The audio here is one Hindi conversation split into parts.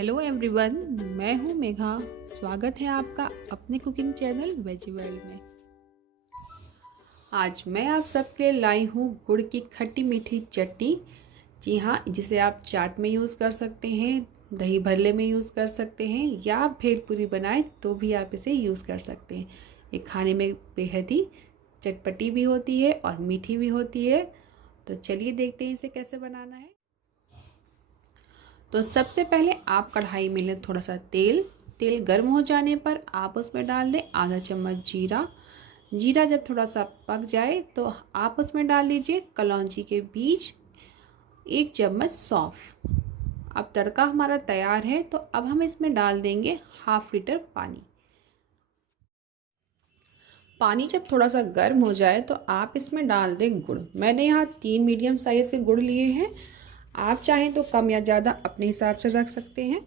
हेलो एवरीवन, मैं हूँ मेघा। स्वागत है आपका अपने कुकिंग चैनल वेजी वर्ल्ड में। आज मैं आप सबके लिए लाई हूँ गुड़ की खट्टी मीठी चटनी। जी हाँ, जिसे आप चाट में यूज़ कर सकते हैं, दही भल्ले में यूज़ कर सकते हैं या आप भेलपूरी बनाएं तो भी आप इसे यूज़ कर सकते हैं। ये खाने में बेहद ही चटपटी भी होती है और मीठी भी होती है। तो चलिए देखते हैं इसे कैसे बनाना है। तो सबसे पहले आप कढ़ाई में लें थोड़ा सा तेल गर्म हो जाने पर आप उसमें डाल दें आधा चम्मच जीरा जब थोड़ा सा पक जाए तो आप उसमें डाल दीजिए कलौंजी के बीज, 1 चम्मच सौंफ। अब तड़का हमारा तैयार है तो अब हम इसमें डाल देंगे ½ लीटर पानी जब थोड़ा सा गर्म हो जाए तो आप इसमें डाल दें गुड़। मैंने यहाँ 3 मीडियम साइज़ के गुड़ लिए हैं। आप चाहें तो कम या ज़्यादा अपने हिसाब से रख सकते हैं।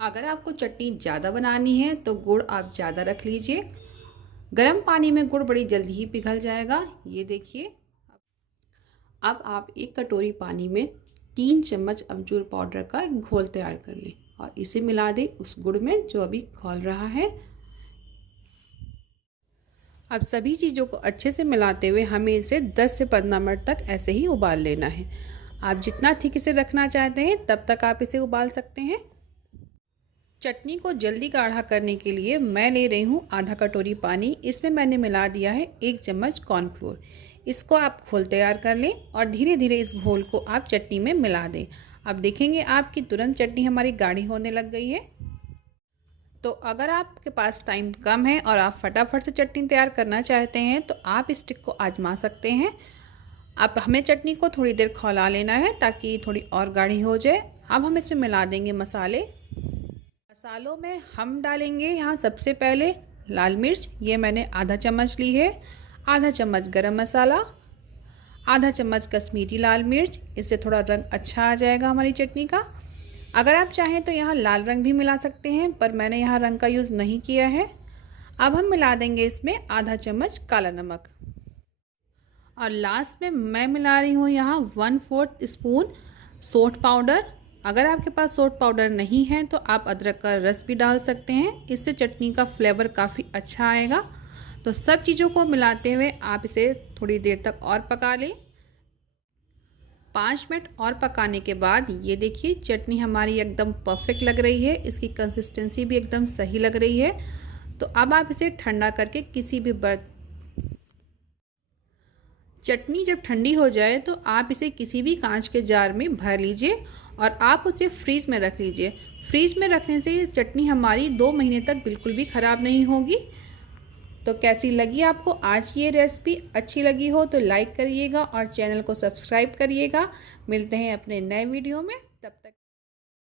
अगर आपको चटनी ज़्यादा बनानी है तो गुड़ आप ज़्यादा रख लीजिए। गर्म पानी में गुड़ बड़ी जल्दी ही पिघल जाएगा। ये देखिए। अब आप 1 कटोरी पानी में 3 चम्मच अमचूर पाउडर का एक घोल तैयार कर लें और इसे मिला दें उस गुड़ में जो अभी खौल रहा है। अब सभी चीज़ों को अच्छे से मिलाते हुए हमें इसे 10 से 15 मिनट तक ऐसे ही उबाल लेना है। आप जितना ठीक इसे रखना चाहते हैं तब तक आप इसे उबाल सकते हैं। चटनी को जल्दी गाढ़ा करने के लिए मैं ले रही हूँ आधा कटोरी पानी। इसमें मैंने मिला दिया है 1 चम्मच कॉर्नफ्लोर। इसको आप घोल तैयार कर लें और धीरे धीरे इस घोल को आप चटनी में मिला दें। अब देखेंगे आपकी तुरंत चटनी हमारी गाढ़ी होने लग गई है। तो अगर आपके पास टाइम कम है और आप फटाफट से चटनी तैयार करना चाहते हैं तो आप इस ट्रिक को आजमा सकते हैं। अब हमें चटनी को थोड़ी देर खौला लेना है ताकि थोड़ी और गाढ़ी हो जाए। अब हम इसमें मिला देंगे मसालों में हम डालेंगे यहाँ सबसे पहले लाल मिर्च। ये मैंने आधा चम्मच ली है, आधा चम्मच गरम मसाला, आधा चम्मच कश्मीरी लाल मिर्च। इससे थोड़ा रंग अच्छा आ जाएगा हमारी चटनी का। अगर आप चाहें तो यहाँ लाल रंग भी मिला सकते हैं, पर मैंने यहाँ रंग का यूज़ नहीं किया है। अब हम मिला देंगे इसमें आधा चम्मच काला नमक और लास्ट में मैं मिला रही हूँ यहाँ 1/4 स्पून सौंठ पाउडर। अगर आपके पास सौंठ पाउडर नहीं है तो आप अदरक का रस भी डाल सकते हैं, इससे चटनी का फ्लेवर काफ़ी अच्छा आएगा। तो सब चीज़ों को मिलाते हुए आप इसे थोड़ी देर तक और पका लें। 5 मिनट और पकाने के बाद ये देखिए चटनी हमारी एकदम परफेक्ट लग रही है। इसकी कंसिस्टेंसी भी एकदम सही लग रही है। तो अब आप इसे ठंडा करके किसी भी चटनी जब ठंडी हो जाए तो आप इसे किसी भी कांच के जार में भर लीजिए और आप उसे फ्रीज़ में रख लीजिए। फ्रीज़ में रखने से ये चटनी हमारी 2 महीने तक बिल्कुल भी ख़राब नहीं होगी। तो कैसी लगी आपको आज की ये रेसिपी? अच्छी लगी हो तो लाइक करिएगा और चैनल को सब्सक्राइब करिएगा। मिलते हैं अपने नए वीडियो में।